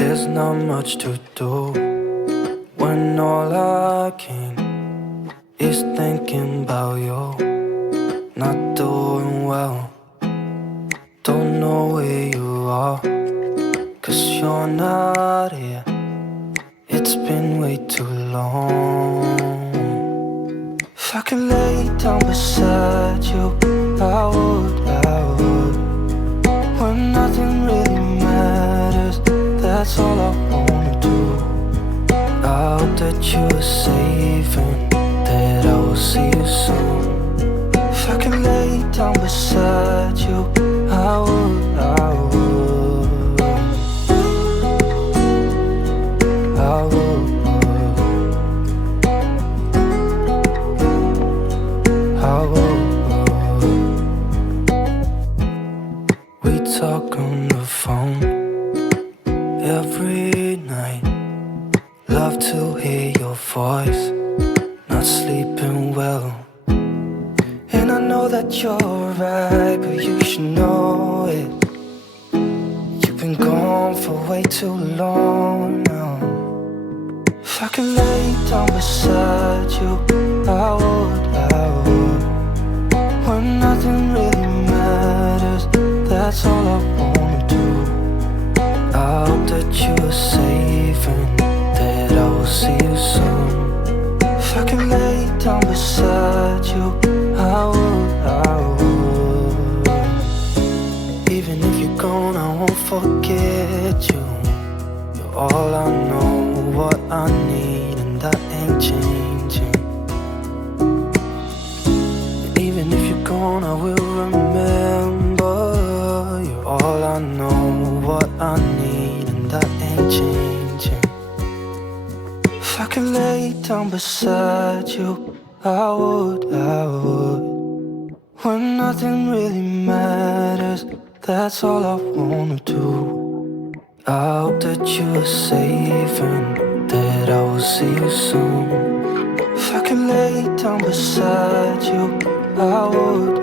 There's not much to do when all I can is thinking about you. Not doing well, don't know where you are, 'cause you're not here. It's been way too long. If I could lay down beside you, I would, when nothing really matters. That's all I wanna do. I hope that you are safe and that I will see you soon. If I could lay down beside you, I would, I would, I would, I would. We talk on the phone every night. Love to hear your voice. Not sleeping well, and I know that you're right, but you should know it. You've been gone for way too long now. If I could lay down beside you, I would, when nothing really matters. That's all I wanna do. I hope that you are safe and that I will see you soon. If I could lay down beside you, I would, I would. Even if you're gone, I won't forget you. You're all I know, what I need, and that ain't changing. Even if you're gone, I will remember. You're all I know, what I need, and that ain't changing. If I could lay down beside you, I would, I would. When nothing really matters, that's all I wanna do. I hope that you are safe and that I will see you soon. If I could lay down beside you, I would,